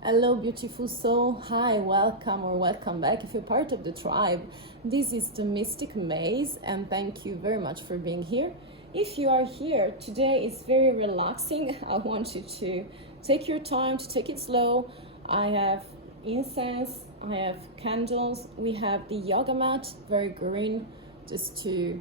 Hello, beautiful soul. Hi, welcome or welcome back if you're part of the tribe. This is the Mystic Maze, and thank you very much for being here. If you are here, today is very relaxing. I want you to take your time, to take it slow. I have incense, I have candles, we have the yoga mat, very green, just to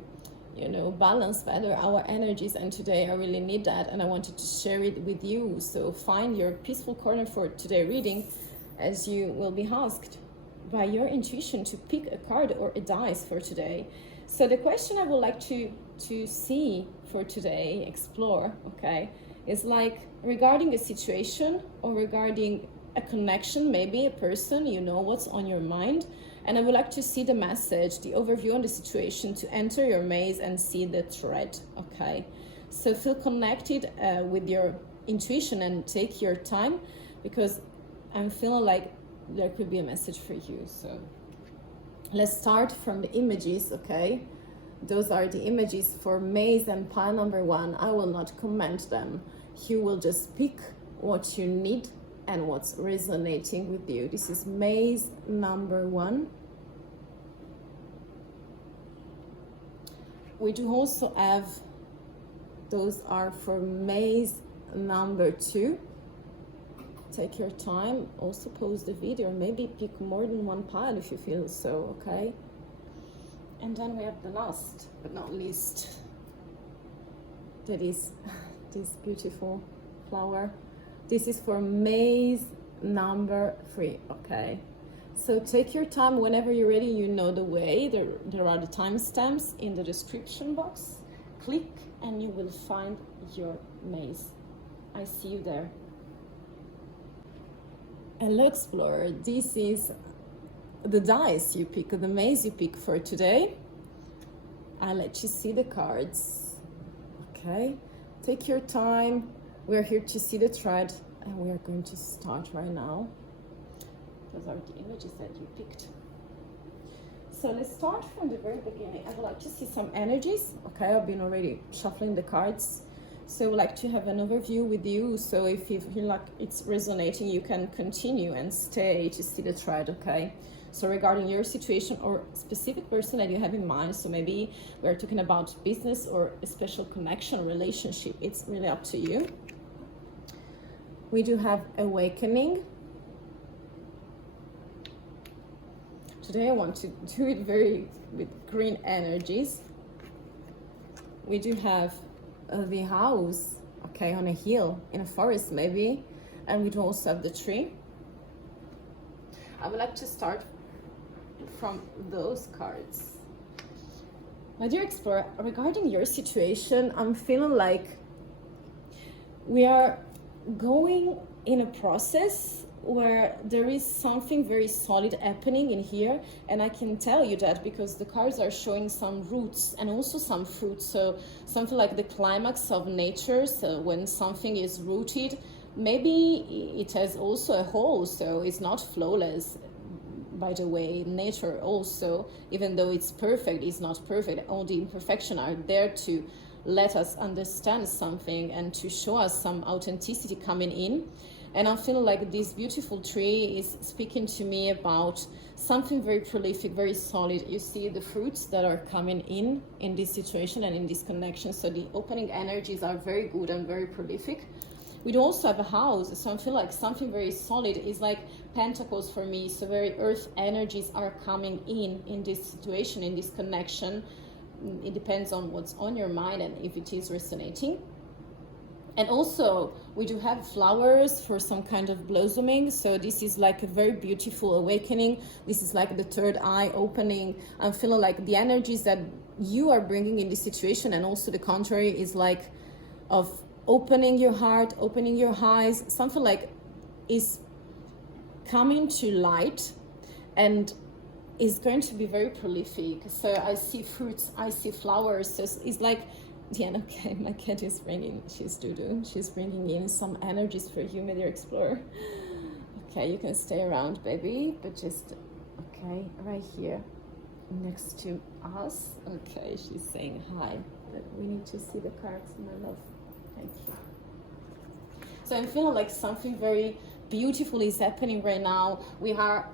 balance better our energies, and today I really need that and I wanted to share it with you. So find your peaceful corner for today reading, as you will be asked by your intuition to pick a card or a dice for today. So the question I would like to see for today, explore, okay, is like regarding a situation or regarding a connection, maybe a person, what's on your mind. And I would like to see the message, the overview on the situation, to enter your maze and see the thread, okay? So feel connected with your intuition and take your time, because I'm feeling like there could be a message for you. So let's start from the images, okay? Those are the images for maze and pile number 1. I will not comment them. You will just pick what you need and what's resonating with you. This is maze number 1. We do also have, those are for maze number 2. Take your time, also pause the video, maybe pick more than one pile if you feel so, okay? And then we have the last but not least, that is this beautiful flower. This is for maze number 3, okay? So take your time, whenever you're ready, you know the way. There are the timestamps in the description box. Click and you will find your maze. I see you there. Hello, Explorer. This is the dice you pick, the maze you pick for today. I'll let you see the cards, okay? Take your time. We're here to see the thread, and we are going to start right now. Those are the images that you picked. So let's start from the very beginning. I would like to see some energies, okay? I've been already shuffling the cards. So I would like to have an overview with you. So if you feel like it's resonating, you can continue and stay to see the thread, okay? So regarding your situation or specific person that you have in mind, so maybe we're talking about business or a special connection, relationship, it's really up to you. We do have awakening. Today I want to do it with green energies. We do have the house, okay, on a hill, in a forest maybe, and we do also have the tree. I would like to start from those cards. My dear Explorer, regarding your situation, I'm feeling like we are going in a process where there is something very solid happening in here, and I can tell you that because the cards are showing some roots and also some fruits. So something like the climax of nature. So when something is rooted, maybe it has also a hole, so it's not flawless. By the way, nature also, even though it's perfect, it's not perfect. All the imperfections are there to let us understand something and to show us some authenticity coming in. And I feel like this beautiful tree is speaking to me about something very prolific, very solid. You see the fruits that are coming in this situation and in this connection. So the opening energies are very good and very prolific. We do also have a house, so I feel like something very solid is like pentacles for me. So very earth energies are coming in this situation, in this connection. It depends on what's on your mind and if it is resonating. And also, we do have flowers for some kind of blossoming. So this is like a very beautiful awakening. This is like the third eye opening. I'm feeling like the energies that you are bringing in this situation, and also the contrary, is like of opening your heart, opening your eyes. Something like is coming to light and is going to be very prolific. So I see fruits, I see flowers. So it's like, yeah, okay, my cat is bringing, she's DUDU. She's bringing in some energies for you, my dear Explorer. Okay, you can stay around, baby, but just, okay, right here next to us. Okay, she's saying hi, but we need to see the cards, my love. Thank you. So I'm feeling like something very beautiful is happening right now. We are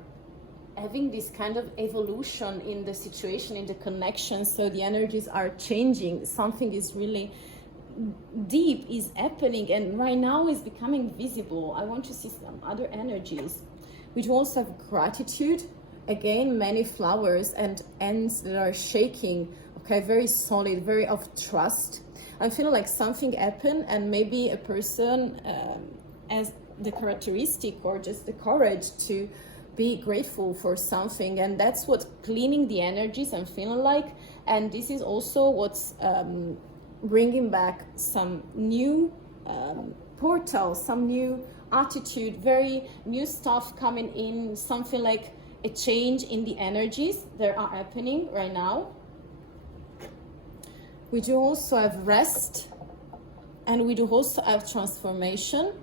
having this kind of evolution in the situation, in the connection. So the energies are changing. Something is really deep is happening, and right now is becoming visible. I want to see some other energies. We also have gratitude. Again, many flowers and ends that are shaking. Okay, very solid, very of trust. I feel like something happened, and maybe a person has the characteristic or just the courage to be grateful for something, and that's what's cleaning the energies I'm feeling like. And this is also what's bringing back some new portals, some new attitude, very new stuff coming in, something like a change in the energies that are happening right now. We do also have rest, and we do also have transformation.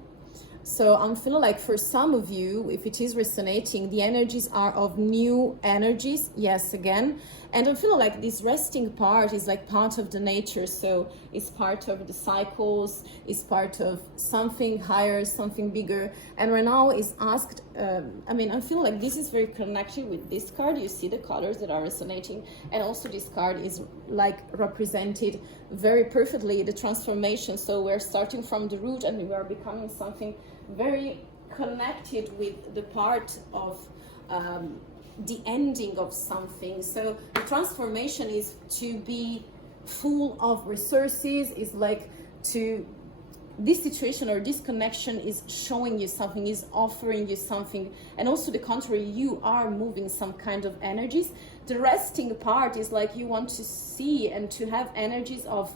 So I'm feeling like for some of you, if it is resonating, the energies are of new energies, yes, again. And I'm feeling like this resting part is like part of the nature. So it's part of the cycles, it's part of something higher, something bigger. And right now is asked, I feel like this is very connected with this card. You see the colors that are resonating. And also this card is like represented very perfectly, the transformation. So we're starting from the root and we are becoming something very connected with the part of the ending of something. So the transformation is to be full of resources, is like to this situation or this connection is showing you something, is offering you something, and also the contrary, you are moving some kind of energies. The resting part is like you want to see and to have energies of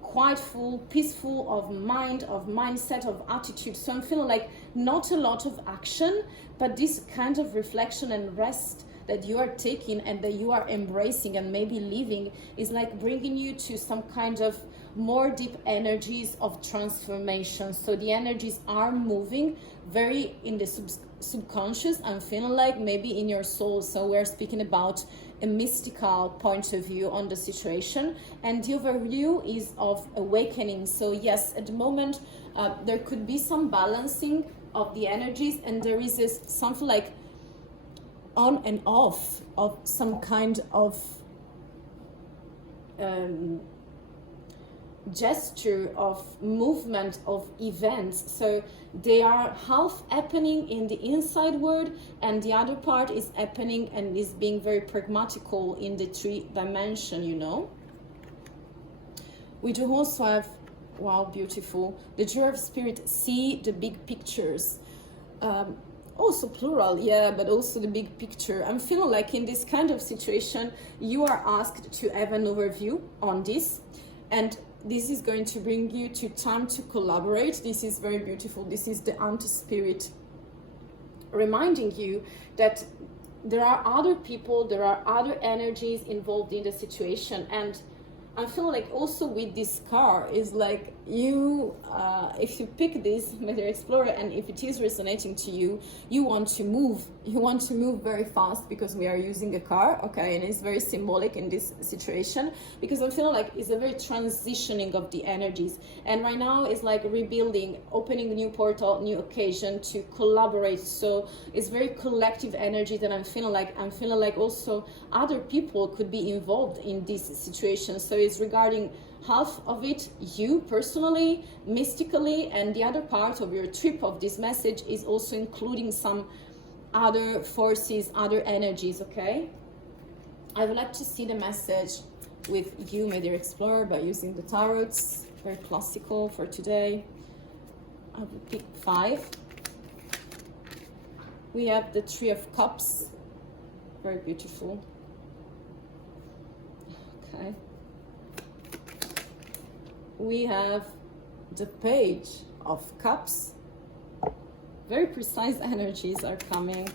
quite full, peaceful of mind, of mindset, of attitude. So I'm feeling like not a lot of action, but this kind of reflection and rest that you are taking and that you are embracing and maybe living is like bringing you to some kind of more deep energies of transformation. So the energies are moving very in the subconscious. I'm feeling like maybe in your soul. So we're speaking about a mystical point of view on the situation, and the overview is of awakening. So yes, at the moment there could be some balancing of the energies, and there is this something like on and off of some kind of gesture of movement of events. So they are half happening in the inside world, and the other part is happening and is being very pragmatical in the 3 dimension, you know. We do also have, wow, beautiful, the joy of spirit, see the big pictures. Also plural, yeah, but also the big picture. I'm feeling like in this kind of situation, you are asked to have an overview on this, and this is going to bring you to time to collaborate. This is very beautiful. This is the anti-spirit reminding you that there are other people, there are other energies involved in the situation. And I feel like also with this car is like you, if you pick this Material Explorer and if it is resonating to you, you want to move very fast because we are using a car, okay, and it's very symbolic in this situation because I feel like it's a very transitioning of the energies, and right now it's like rebuilding, opening a new portal, new occasion to collaborate. So it's very collective energy that I'm feeling like also other people could be involved in this situation. So it's regarding half of it you personally, mystically, and the other part of your trip of this message is also including some other forces, other energies, okay? I would like to see the message with you, my dear explorer, by using the tarots, very classical for today. I will pick 5. We have the 3 of Cups, very beautiful. Okay. We have the Page of Cups. Very precise energies are coming.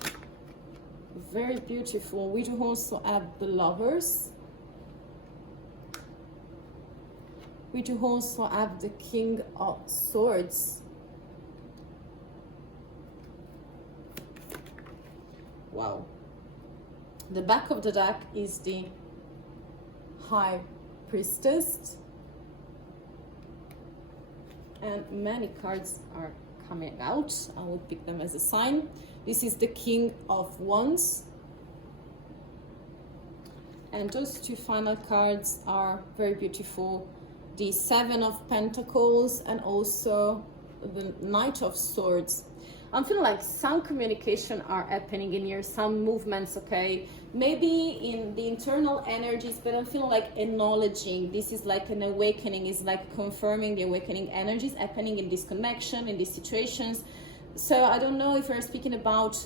Very beautiful. We do also have the Lovers. We do also have the King of Swords. Wow. The back of the deck is the High Priestess. And many cards are coming out. I will pick them as a sign. This is the King of Wands. And those two final cards are very beautiful. The Seven of Pentacles and also the Knight of Swords. I'm feeling like some communication are happening in here, some movements, okay? Maybe in the internal energies, but I'm feeling like acknowledging. This is like an awakening, is like confirming the awakening energies happening in this connection, in these situations. So I don't know if we're speaking about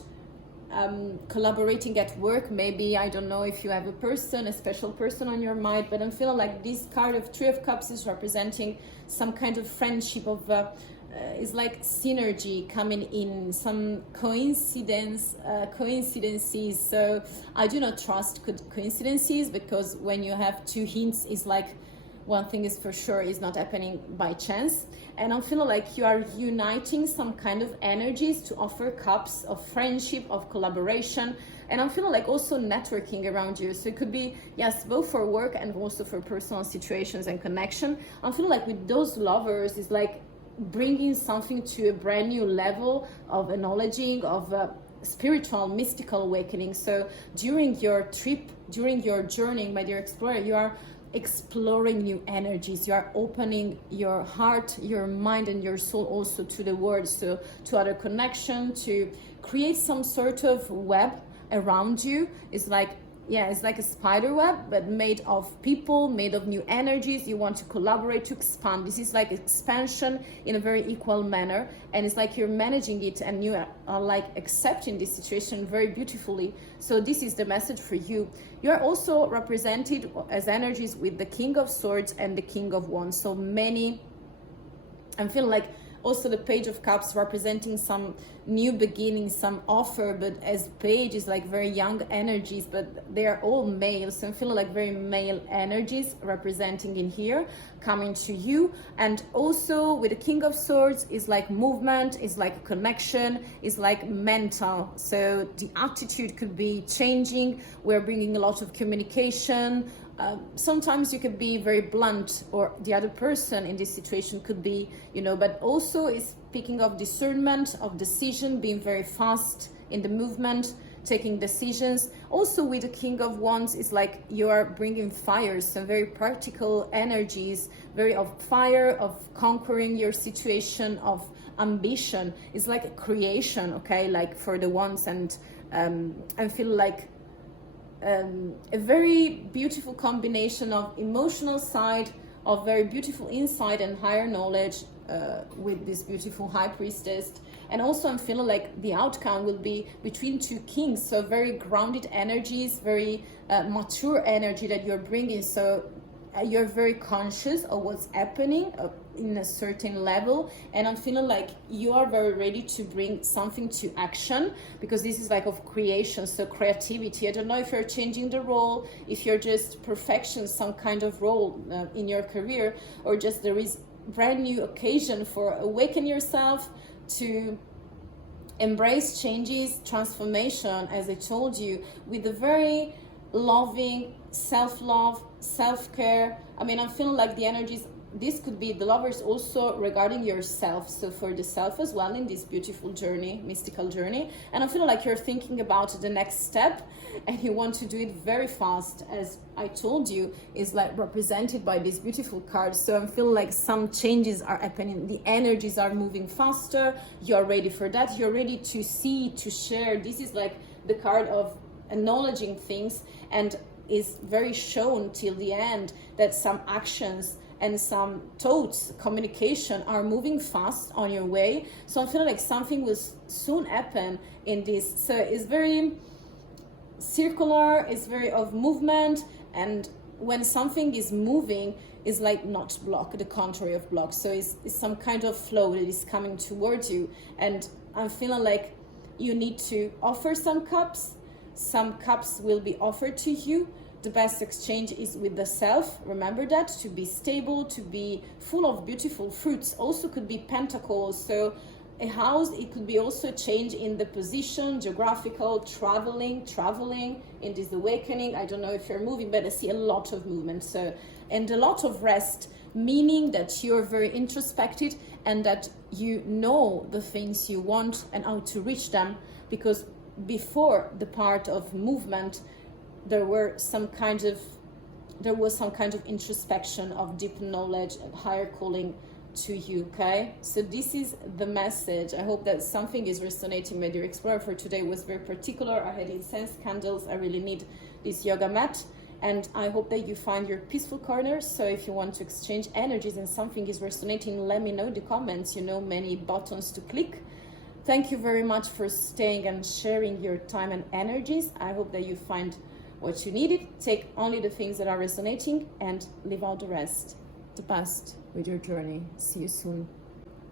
collaborating at work. Maybe, I don't know if you have a person, a special person on your mind, but I'm feeling like this card of Three of Cups is representing some kind of friendship, of is like synergy coming in, some coincidences. So I do not trust coincidences, because when you have two hints, it's like one thing is for sure is not happening by chance. And I'm feeling like you are uniting some kind of energies to offer cups of friendship, of collaboration. And I'm feeling like also networking around you. So it could be, yes, both for work and also for personal situations and connection. I'm feeling like with those lovers, it's like bringing something to a brand new level of acknowledging, of spiritual, mystical awakening. So during your trip, during your journey, my dear explorer, you are exploring new energies. You are opening your heart, your mind, and your soul also to the world, so to other connection, to create some sort of web around you. It's like, yeah, it's like a spider web, but made of people, made of new energies. You want to collaborate, to expand. This is like expansion in a very equal manner, and it's like you're managing it, and you are like accepting this situation very beautifully. So this is the message for you. You are also represented as energies with the King of Swords and the King of Wands. So many, I feel like also the Page of Cups representing some new beginnings, some offer, but as Page is like very young energies, but they are all male. So I'm feeling like very male energies representing in here, coming to you. And also with the King of Swords is like movement, is like connection, is like mental. So the attitude could be changing. We're bringing a lot of communication. Sometimes you could be very blunt, or the other person in this situation could be, you know, but also is speaking of discernment, of decision, being very fast in the movement, taking decisions. Also with the King of Wands is like you are bringing fires, some very practical energies, very of fire, of conquering your situation, of ambition. It's like a creation, okay, like for the Wands. And I feel like a very beautiful combination of emotional side, of very beautiful insight and higher knowledge with this beautiful High Priestess. And also I'm feeling like the outcome will be between two kings, so very grounded energies, very mature energy that you're bringing. So you're very conscious of what's happening in a certain level, and I'm feeling like you are very ready to bring something to action, because this is like of creation, so creativity. I don't know if you're changing the role, if you're just perfection some kind of role in your career, or just there is brand new occasion for awaken yourself to embrace changes, transformation, as I told you, with a very loving self-love, self-care. I mean, I'm feeling like the energies, this could be the lovers also regarding yourself, so for the self as well in this beautiful journey, mystical journey. And I feel like you're thinking about the next step, and you want to do it very fast, as I told you, is like represented by this beautiful card. So I'm feeling like some changes are happening, the energies are moving faster, you're ready for that, you're ready to see, to share. This is like the card of acknowledging things, and is very shown till the end that some actions and some thoughts, communication are moving fast on your way. So I'm feeling like something will soon happen in this. So it's very circular, it's very of movement, and when something is moving, is like not block, the contrary of block. So it's some kind of flow that is coming towards you. And I'm feeling like you need to offer some cups. Some cups will be offered to you. The best exchange is with the self. Remember that, to be stable, to be full of beautiful fruits. Also could be pentacles. So a house, it could be also a change in the position, geographical, traveling in this awakening. I don't know if you're moving, but I see a lot of movement. So, and a lot of rest. meaning that you're very introspected and that you know the things you want and how to reach them, because before the part of movement there was some kind of introspection of deep knowledge and higher calling to you. Okay, so this is the message. I hope that something is resonating. My dear explorer, for today was very particular. I had incense candles. I really need this yoga mat, and I hope that you find your peaceful corner. So if you want to exchange energies and something is resonating, let me know in the comments. You know, many buttons to click. Thank you very much for staying and sharing your time and energies. I hope that you find what you needed. Take only the things that are resonating and leave out the rest. The best with your journey. See you soon.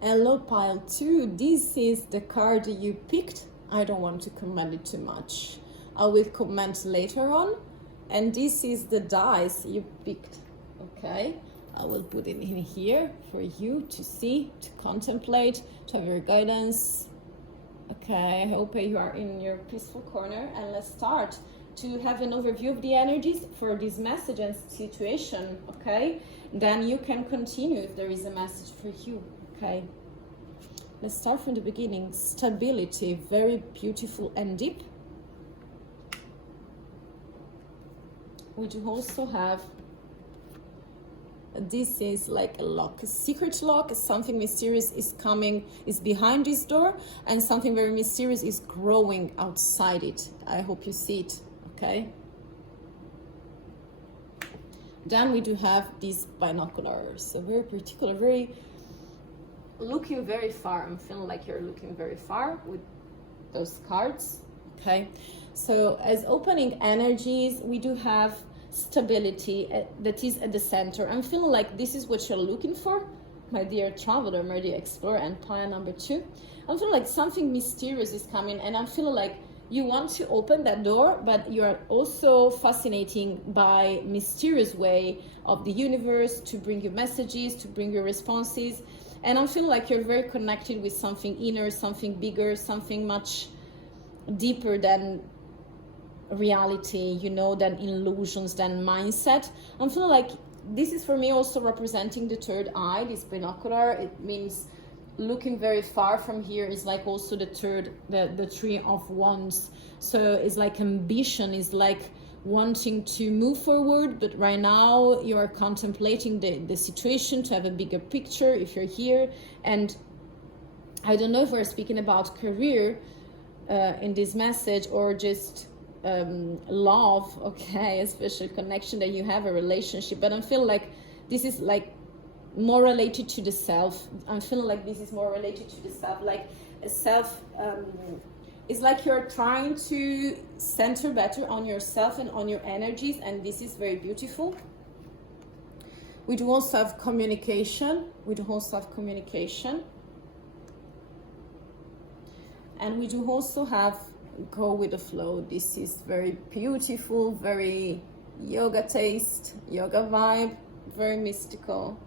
Hello, pile 2. This is the card you picked. I don't want to comment it too much. I will comment later on. And this is the dice you picked. Okay, I will put it in here for you to see, to contemplate, to have your guidance. Okay, I hope you are in your peaceful corner, and let's start to have an overview of the energies for this message and situation. Okay, then you can continue if there is a message for you. Okay, let's start from the beginning. Stability, very beautiful and deep. We do also have, this is like a lock, a secret lock. Something mysterious is coming, is behind this door, and something very mysterious is growing outside it. I hope you see it. Okay, then we do have these binoculars, so very particular, very looking very far. I'm feeling like you're looking very far with those cards. Okay, so as opening energies, we do have stability that is at the center. I'm feeling like this is what you're looking for, my dear traveler, my dear explorer, and pile number 2. I'm feeling like something mysterious is coming, and I'm feeling like you want to open that door, but you are also fascinating by mysterious way of the universe to bring you messages, to bring you responses. And I feel like you're very connected with something inner, something bigger, something much deeper than reality, you know, than illusions, than mindset. I'm feeling like this is for me also representing the third eye, this binocular. It means looking very far from here is like also the Three of Wands. So it's like ambition, is like wanting to move forward, but right now you are contemplating the situation to have a bigger picture if you're here. And I don't know if we're speaking about career in this message, or just love, okay, a special connection that you have, a relationship, but I feel like this is like more related to the self. I'm feeling like this is more related to the self, like a self, it's like you're trying to center better on yourself and on your energies, and this is very beautiful. We do also have communication. And we do also have go with the flow. This is very beautiful, very yoga taste, yoga vibe, very mystical.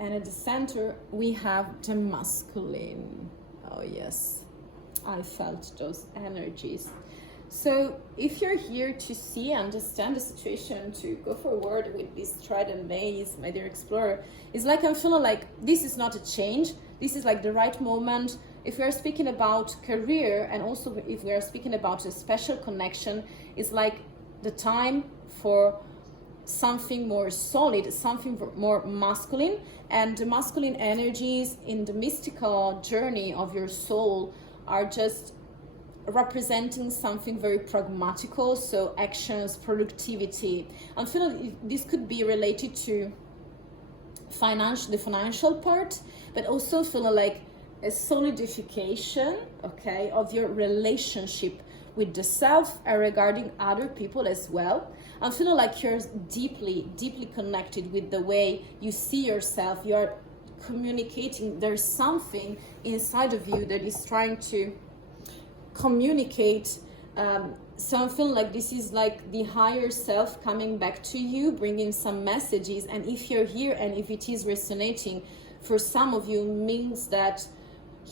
And at the center, we have the masculine. Oh yes, I felt those energies. So if you're here to see, understand the situation, to go forward with this trident maze, my dear explorer, it's like I'm feeling like this is not a change. This is like the right moment. If we are speaking about career, and also if we are speaking about a special connection, it's like the time for something more solid, something more masculine. And the masculine energies in the mystical journey of your soul are just representing something very pragmatical, so actions, productivity. I'm feeling this could be related to the financial part, but also feeling like a solidification, okay, of your relationship with the self and regarding other people as well. I'm feeling like you're deeply connected with the way you see yourself. You're communicating. There's something inside of you that is trying to communicate. So I'm feeling like this is like the higher self coming back to you, bringing some messages. And if you're here and if it is resonating for some of you, means that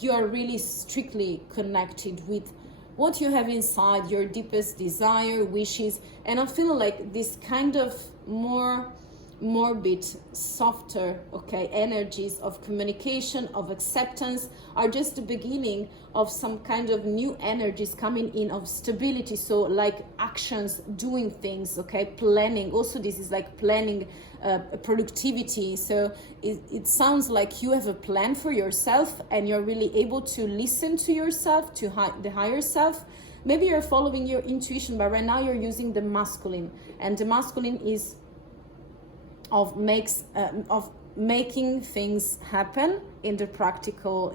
you are really strictly connected with what you have inside, your deepest desire, wishes. And I'm feeling like this kind of more morbid, softer, okay, energies of communication, of acceptance, are just the beginning of some kind of new energies coming in of stability. So like actions, doing things, okay, planning. Also, this is like planning, productivity. So it sounds like you have a plan for yourself and you're really able to listen to yourself, to the higher self. Maybe you're following your intuition, but right now you're using the masculine, and the masculine is of making things happen in the practical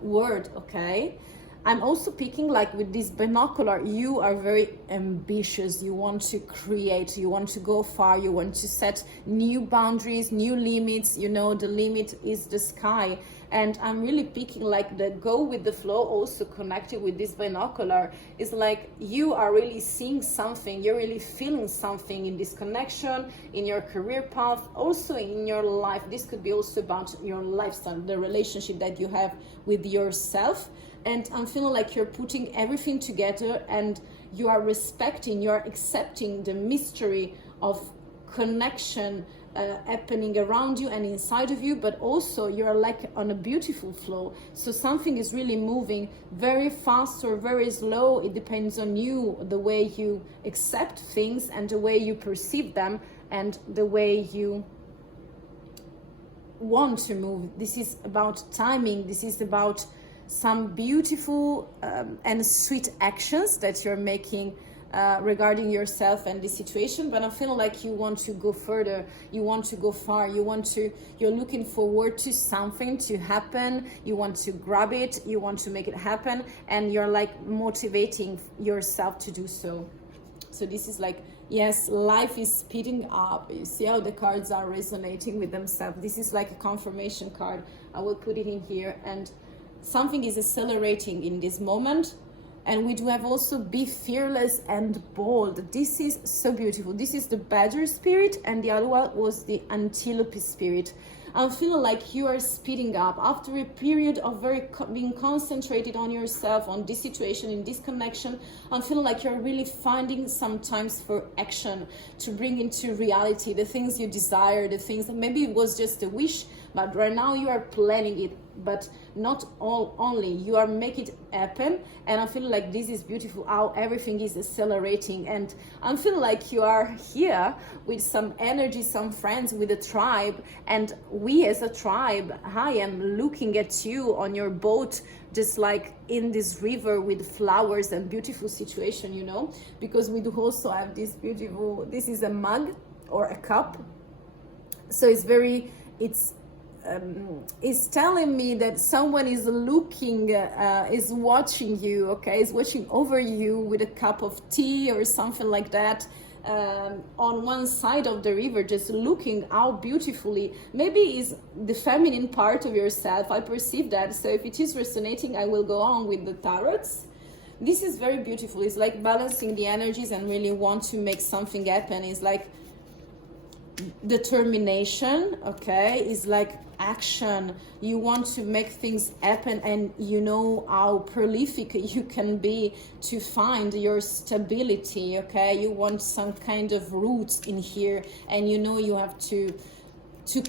word. Okay, I'm also picking, like with this binocular, you are very ambitious, you want to create, you want to go far, you want to set new boundaries, new limits. You know, the limit is the sky. And I'm really picking like the go with the flow, also connected with this binocular. Is like you are really seeing something, you're really feeling something in this connection, in your career path, also in your life. This could be also about your lifestyle, the relationship that you have with yourself. And I'm feeling like you're putting everything together and you are respecting, you are accepting the mystery of connection happening around you and inside of you, but also you're like on a beautiful flow. So something is really moving very fast or very slow. It depends on you, the way you accept things and the way you perceive them and the way you want to move. This is about timing. This is about some beautiful and sweet actions that you're making regarding yourself and this situation. But I feel like you want to go further, you want to go far, you're looking forward to something to happen, you want to grab it, you want to make it happen, and you're like motivating yourself to do so. So this is like, yes, life is speeding up. You see how the cards are resonating with themselves. This is like a confirmation card. I will put it in here, and something is accelerating in this moment. And we do have also be fearless and bold. This is so beautiful. This is the badger spirit, and the other one was the antelope spirit. I'm feeling like you are speeding up after a period of being concentrated on yourself, on this situation, in this connection. I'm feeling like you're really finding some times for action to bring into reality the things you desire, the things that maybe it was just a wish, but right now you are planning it. But not only you are making it happen. And I feel like this is beautiful, how everything is accelerating. And I feel like you are here with some energy, some friends, with a tribe, and we as a tribe, I am looking at you on your boat, just like in this river with flowers and beautiful situation, you know, because we do also have this beautiful, this is a mug or a cup. So it's telling me that someone is looking, is watching you, okay, is watching over you with a cup of tea or something like that, on one side of the river, just looking how beautifully, maybe is the feminine part of yourself. I perceive that. So if it is resonating, I will go on with the tarots. This is very beautiful. It's like balancing the energies and really want to make something happen. It's like determination, okay, is like action. You want to make things happen, and you know how prolific you can be to find your stability, okay. You want some kind of roots in here, and you know you have to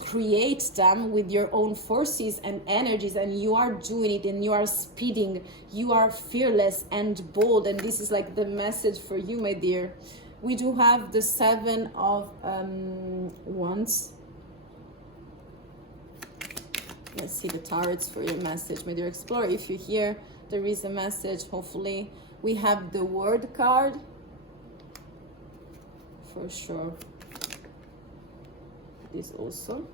create them with your own forces and energies, and you are doing it, and you are speeding, you are fearless and bold. And this is like the message for you, my dear. We do have the 7 of Wands. Let's see the tarots for your message, my dear explorer. If you hear there is a message, hopefully. We have the Word card, for sure. This also.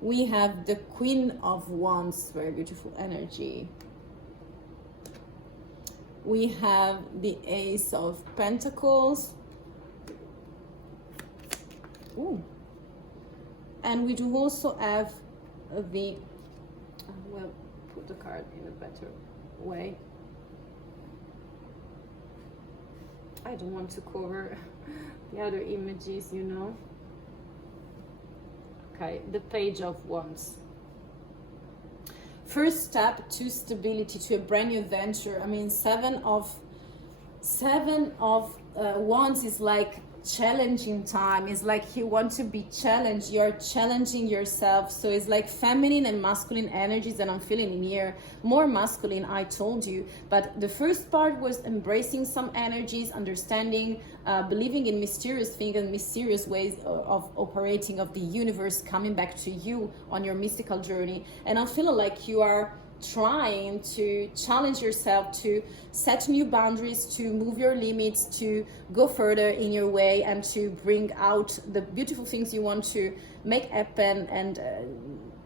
We have the Queen of Wands, very beautiful energy. We have the Ace of Pentacles. Ooh. And we do also have the, well, put the card in a better way. I don't want to cover the other images, you know. Okay, the Page of Wands. First step to stability, to a brand new venture. I mean, 7 of Wands is like challenging time. It's like you want to be challenged, you're challenging yourself. So it's like feminine and masculine energies that I'm feeling in here. More masculine, I told you, but the first part was embracing some energies, understanding, believing in mysterious things and mysterious ways of operating of the universe coming back to you on your mystical journey. And I'm feeling like you are trying to challenge yourself to set new boundaries, to move your limits, to go further in your way, and to bring out the beautiful things you want to make happen and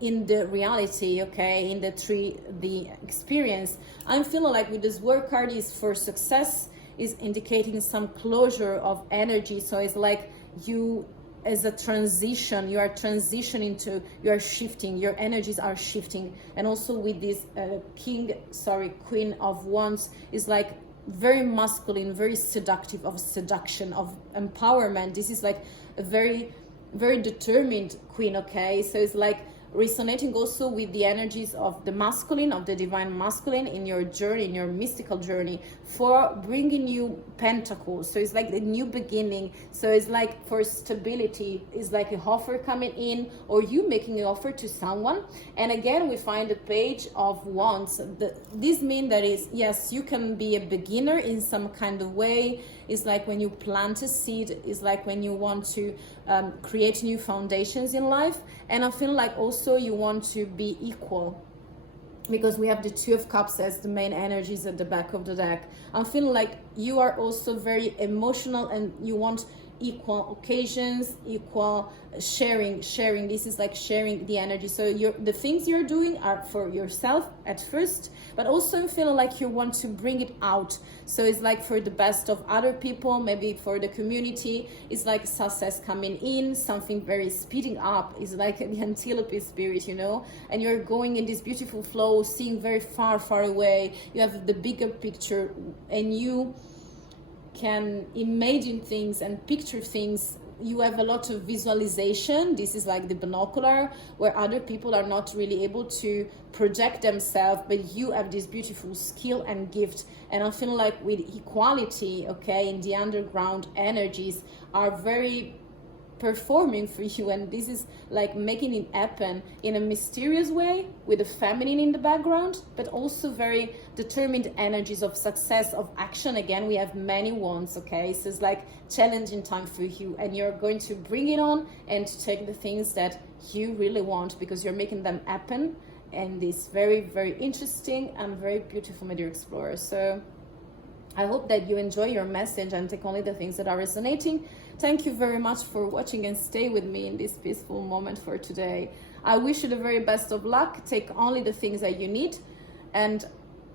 in the reality, okay, in the 3D experience. I'm feeling like with this work card is for success, is indicating some closure of energy. So it's like you, as a transition, you are transitioning to, you are shifting, your energies are shifting. And also with this Queen of Wands is like very masculine, very seductive, of seduction, of empowerment. This is like a very, very determined queen, okay? So it's like resonating also with the energies of the masculine, of the divine masculine in your journey, in your mystical journey, for bringing you pentacles. So it's like the new beginning. So it's like for stability, it's like an offer coming in, or you making an offer to someone. And again, we find the Page of Wands. This means that is, yes, you can be a beginner in some kind of way. It's like when you plant a seed, it's like when you want to create new foundations in life. And I feel like also you want to be equal, because we have the Two of Cups as the main energies at the back of the deck. I'm feeling like you are also very emotional and you want equal occasions, equal sharing. This is like sharing the energy. So the things you're doing are for yourself at first, but also I'm feeling like you want to bring it out. So it's like for the best of other people, maybe for the community. It's like success coming in, something very speeding up. It's like the antelope spirit, you know, and you're going in this beautiful flow, seeing very far away. You have the bigger picture and you can imagine things and picture things. You have a lot of visualization. This is like the binocular, where other people are not really able to project themselves, but you have this beautiful skill and gift. And I feel like with equality, okay, in the underground energies are very performing for you, and this is like making it happen in a mysterious way with the feminine in the background, but also very determined energies of success, of action. Again, we have many wands, okay? So it's like challenging time for you, and you're going to bring it on and to take the things that you really want, because you're making them happen. And this very interesting and very beautiful, my dear explorer. So I hope that you enjoy your message and take only the things that are resonating. Thank you very much for watching and stay with me in this peaceful moment for today. I wish you the very best of luck. Take only the things that you need. And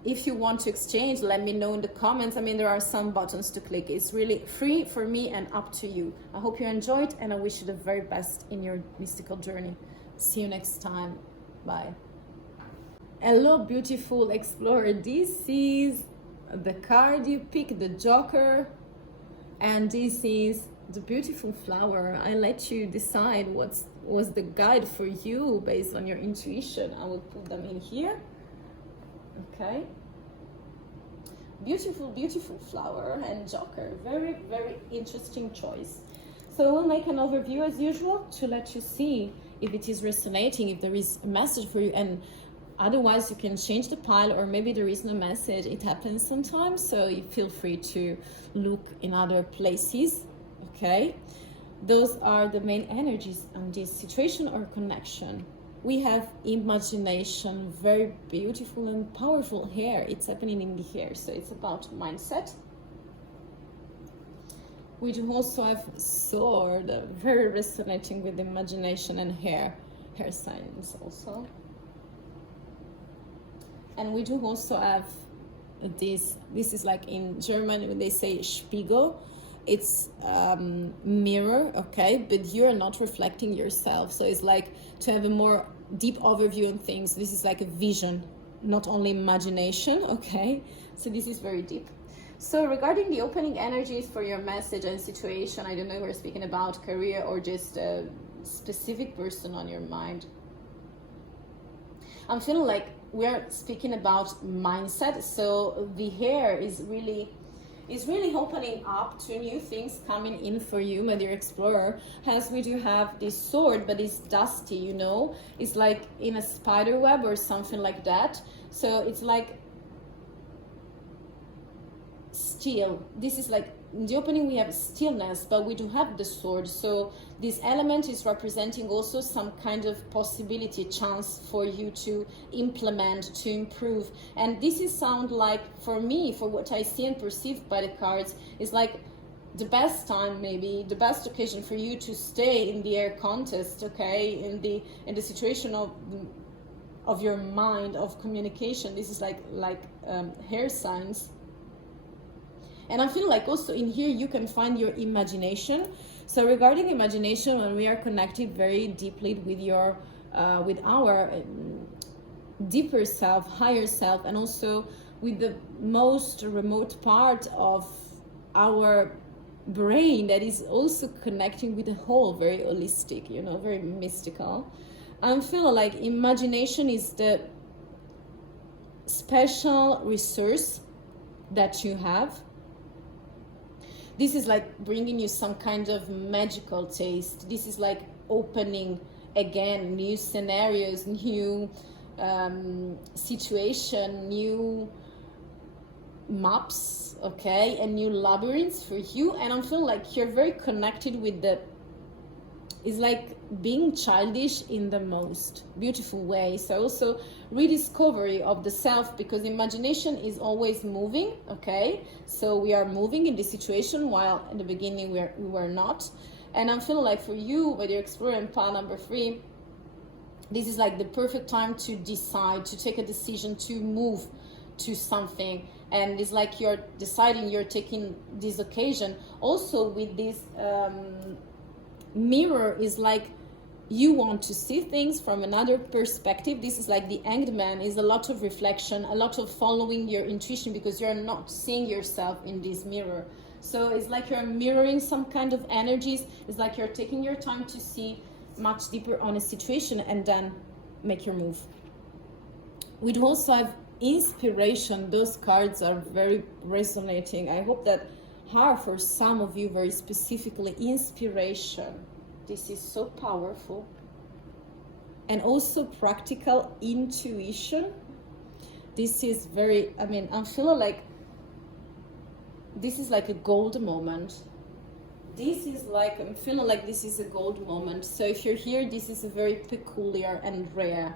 if you want to exchange, let me know in the comments. I mean, there are some buttons to click. It's really free for me and up to you. I hope you enjoyed, and I wish you the very best in your mystical journey. See you next time. Bye. Hello, beautiful explorer. This is the card you pick, the Joker, and this is the beautiful flower. I let you decide what was the guide for you based on your intuition. I will put them in here. Okay, beautiful flower and Joker. Very interesting choice. So we'll make an overview as usual to let you see if it is resonating, if there is a message for you, and otherwise you can change the pile, or maybe there is no message. It happens sometimes, so you feel free to look in other places. Okay, those are the main energies on this situation or connection. We have imagination, very beautiful and powerful here. It's happening in the hair, so it's about mindset. We do also have sword, very resonating with imagination and hair signs also. And we do also have this is like in German when they say Spiegel. It's mirror, okay, but you're not reflecting yourself. So it's like to have a more deep overview on things. This is like a vision, not only imagination, okay? So this is very deep. So regarding the opening energies for your message and situation, I don't know if we're speaking about career or just a specific person on your mind. I'm feeling like we're speaking about mindset. So the hair is really is really opening up to new things coming in for you, my dear explorer. Hence we do have this sword, but it's dusty, you know, it's like in a spider web or something like that. So it's like still, this is like in the opening we have stillness, but we do have the sword. So this element is representing also some kind of possibility, chance for you to implement, to improve. And this is sound like, for me, for what I see and perceive by the cards, is like the best time, maybe the best occasion for you to stay in the air contest, okay, in the situation of your mind, of communication. This is like hair signs. And I feel like also in here you can find your imagination. So regarding imagination, when we are connected very deeply with your, with our deeper self, higher self, and also with the most remote part of our brain that is also connecting with the whole, very holistic, you know, very mystical. I feel like imagination is the special resource that you have. This is like bringing you some kind of magical taste. This is like opening again new scenarios, new situation, new maps, okay, and new labyrinths for you. And I feel like you're very connected with the, it's like being childish in the most beautiful way. So also rediscovery of the self, because imagination is always moving, okay? So we are moving in this situation, while in the beginning we were not. And I'm feeling like for you, with your explorer and pile number 3, this is like the perfect time to decide, to take a decision, to move to something. And it's like you're deciding, you're taking this occasion. Also with this mirror is like you want to see things from another perspective. This is like the Hanged Man, is a lot of reflection, a lot of following your intuition, because you're not seeing yourself in this mirror. So it's like you're mirroring some kind of energies. It's like you're taking your time to see much deeper on a situation and then make your move. We do also have inspiration. Those cards are very resonating. I hope that are for some of you very specifically inspiration. This is so powerful. And also practical intuition. This is very, I mean, I'm feeling like this is like a gold moment. This is like, I'm feeling like this is a gold moment. So if you're here, this is a very peculiar and rare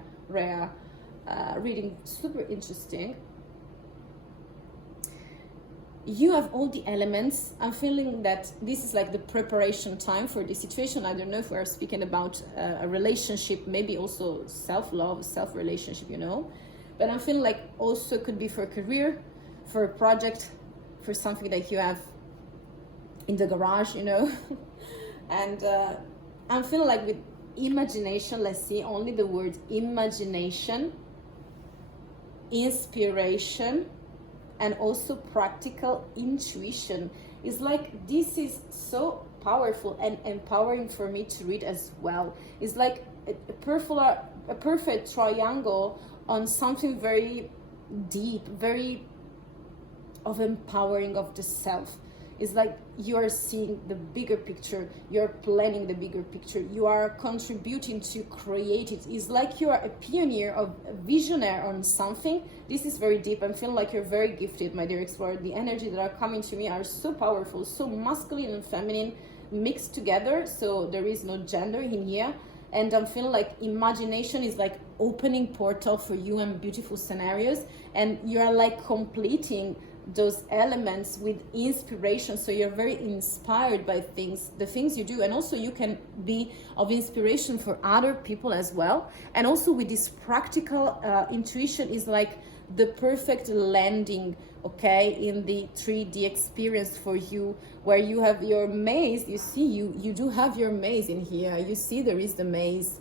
reading, super interesting. You have all the elements. I'm feeling that this is like the preparation time for this situation. I don't know if we're speaking about a relationship, maybe also self-love, self-relationship, you know. But I'm feeling like also could be for a career, for a project, for something that you have in the garage, you know. And I'm feeling like with imagination, let's see, only the word imagination, inspiration, and also practical intuition. Is like this is so powerful and empowering for me to read as well. It's like a perfect triangle on something very deep, very of empowering of the self. It's like you are seeing the bigger picture, you're planning the bigger picture, you are contributing to create it. It's like you are a pioneer, a visionary on something. This is very deep. I'm feeling like you're very gifted, my dear explorer. The energy that are coming to me are so powerful, so masculine and feminine mixed together. So there is no gender in here. And I'm feeling like imagination is like opening portal for you and beautiful scenarios. And you're like completing those elements with inspiration, so you're very inspired by things, the things you do, and also you can be of inspiration for other people as well. And also with this practical intuition is like the perfect landing, okay, in the 3D experience for you, where you have your maze. You see, you do have your maze in here. You see there is the maze,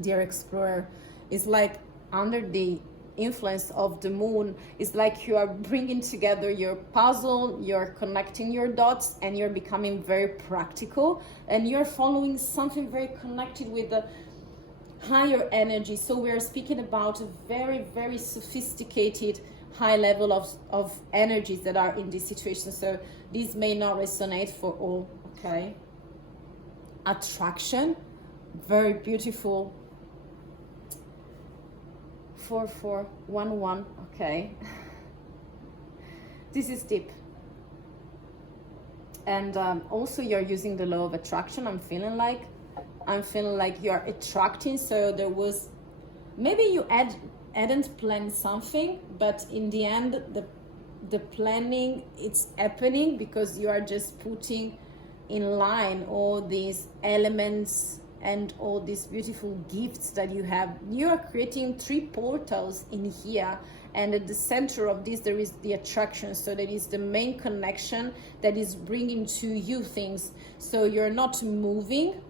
dear explorer. It's like under the influence of the moon. Is like you are bringing together your puzzle, you're connecting your dots, and you're becoming very practical, and you're following something very connected with the higher energy. So we're speaking about a very, very sophisticated high level of energies that are in this situation. So this may not resonate for all, okay? Attraction, very beautiful. 4411, okay. This is deep. And also you're using the law of attraction. I'm feeling like you're attracting. So there was, maybe you hadn't planned something, but in the end, the planning, it's happening because you are just putting in line all these elements and all these beautiful gifts that you have. You are creating 3 portals in here, and at the center of this there is the attraction. So that is the main connection that is bringing to you things. So you're not moving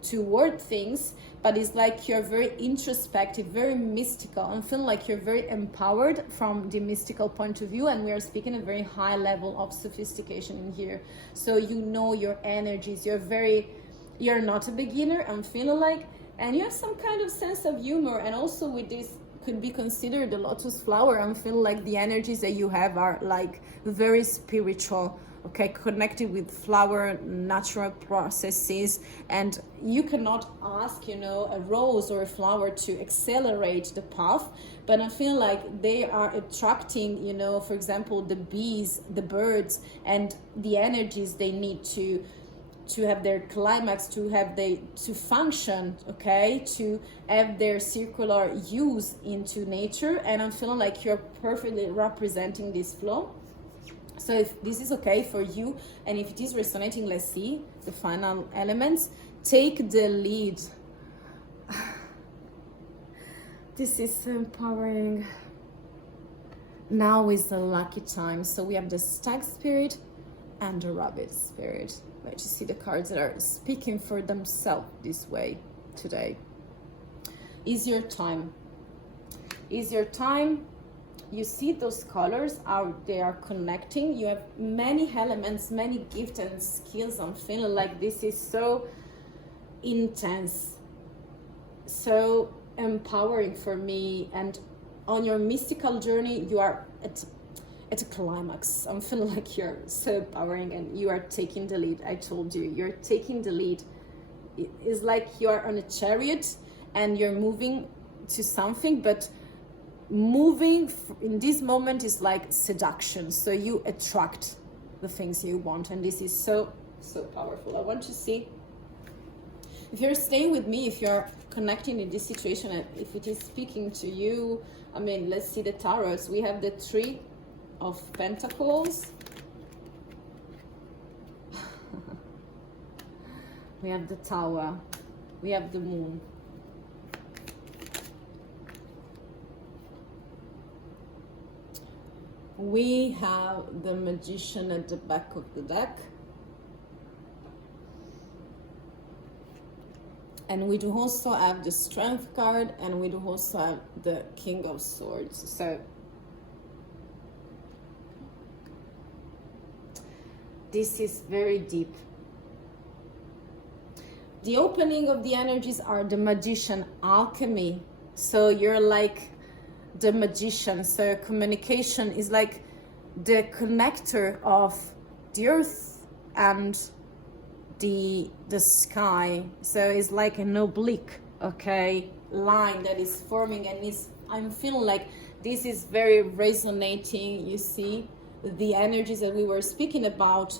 toward things, but it's like you're very introspective, very mystical. I'm feeling like you're very empowered from the mystical point of view, and we are speaking a very high level of sophistication in here. So you know your energies, you're not a beginner, I'm feeling like, and you have some kind of sense of humor. And also with this could be considered the lotus flower. I'm feeling like the energies that you have are like very spiritual, okay, connected with flower, natural processes. And you cannot ask, you know, a rose or a flower to accelerate the path, but I feel like they are attracting, you know, for example, the bees, the birds, and the energies they need to have their climax, to function, okay, to have their circular use into nature. And I'm feeling like you're perfectly representing this flow. So if this is okay for you, and if it is resonating, let's see the final elements. Take the lead. This is so empowering. Now is the lucky time. So we have the stag spirit and the rabbit spirit. Let you see the cards that are speaking for themselves this way today. Is your time. Is your time. You see those colors, how they are connecting. You have many elements, many gifts and skills. I'm feeling like this is so intense, so empowering for me. And on your mystical journey, you are at a climax. I'm feeling like you're so empowering and you are taking the lead. I told you, you're taking the lead. It's like you are on a chariot and you're moving to something, but moving in this moment is like seduction. So you attract the things you want, and this is so powerful. I want to see if you're staying with me, if you're connecting in this situation, and if it is speaking to you. I mean, let's see the tarots. We have the 3 of Pentacles. We have the Tower. We have the Moon. We have the Magician at the back of the deck. And we do also have the Strength card, and we do also have the King of Swords. So this is very deep. The opening of the energies are the Magician, alchemy. So you're like the magician. So communication is like the connector of the earth and the sky. So it's like an oblique, okay, line that is forming, and I'm feeling like this is very resonating. You see the energies that we were speaking about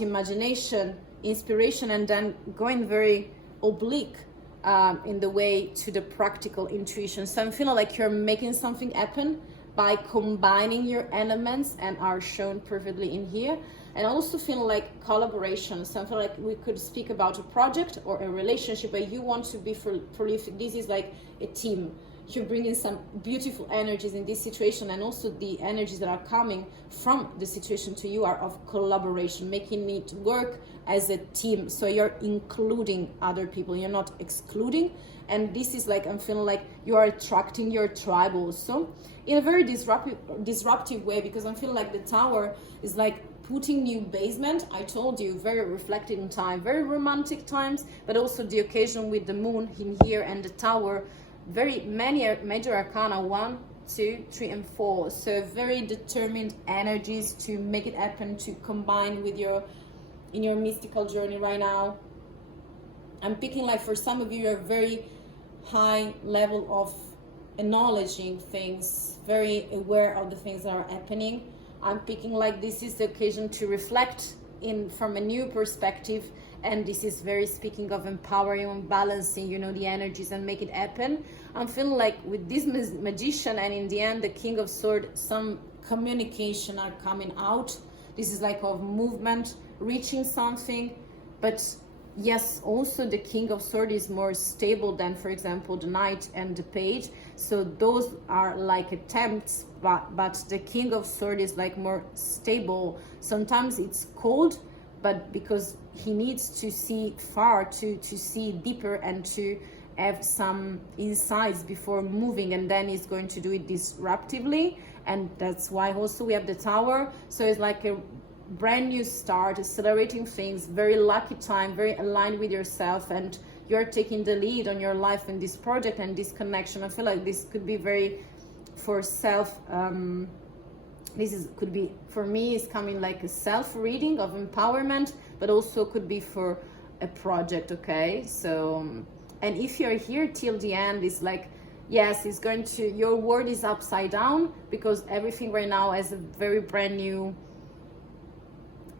imagination, inspiration, and then going very oblique in the way to the practical intuition. So I'm feeling like you're making something happen by combining your elements, and are shown perfectly in here. And also feeling like collaboration. So I feel like we could speak about a project or a relationship where you want to be prolific. This is like a team. You're bringing some beautiful energies in this situation, and also the energies that are coming from the situation to you are of collaboration, making it work as a team. So you're including other people, you're not excluding. And this is like, I'm feeling like you are attracting your tribe also in a very disruptive way, because I'm feeling like the Tower is like putting new basement. I told you, very reflecting time, very romantic times, but also the occasion with the moon in here and the tower. Very many major arcana, 1, 2, 3, and 4. So very determined energies to make it happen, to combine with your in your mystical journey right now. I'm picking like for some of you, you're very high level of acknowledging things, very aware of the things that are happening. I'm picking like this is the occasion to reflect in from a new perspective, and this is very speaking of empowering and balancing, you know, the energies and make it happen. I'm feeling like with this magician and in the end the King of Swords, some communication are coming out. This is like of movement, reaching something, but yes, also the King of Swords is more stable than, for example, the Knight and the Page. So those are like attempts, but the King of Swords is like more stable. Sometimes it's cold, but because he needs to see far, to see deeper and to have some insights before moving, and then he's going to do it disruptively. And that's why also we have the Tower. So it's like a brand new start, accelerating things, very lucky time, very aligned with yourself, and you're taking the lead on your life in this project and this connection. I feel like this could be very for self, could be for me is coming like a self reading of empowerment, but also could be for a project. Okay, so and if you're here till the end, it's like, yes, it's going to, your world is upside down because everything right now has a very brand new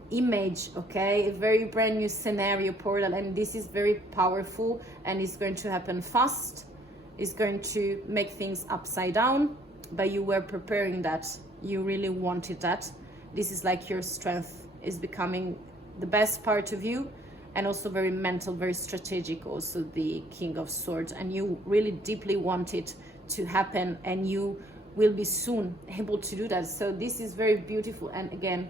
image, okay, a very brand new scenario portal, and this is very powerful and it's going to happen fast. It's going to make things upside down, but you were preparing that, you really wanted that. This is like your strength is becoming the best part of you, and also very mental, very strategic, also the King of Swords, and you really deeply want it to happen, and you will be soon able to do that. So this is very beautiful, and again,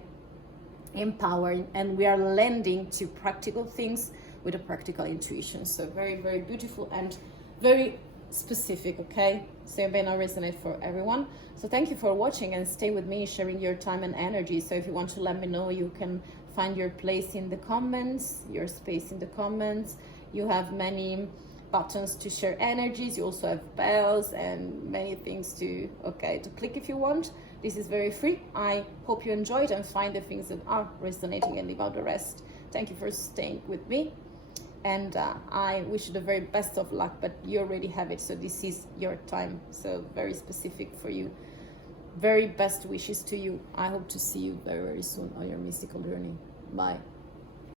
empowering, and we are lending to practical things with a practical intuition. So very, very beautiful and very specific. Okay, so it may not resonate for everyone. So thank you for watching, and stay with me, sharing your time and energy. So if you want to let me know, you can find your place in the comments, your space in the comments. You have many buttons to share energies. You also have bells and many things to click if you want. This is very free. I hope you enjoyed and find the things that are resonating and leave out the rest. Thank you for staying with me, and I wish you the very best of luck, but you already have it, so this is your time. So very specific for you. Very best wishes to you. I hope to see you very, very soon on your mystical journey. Bye.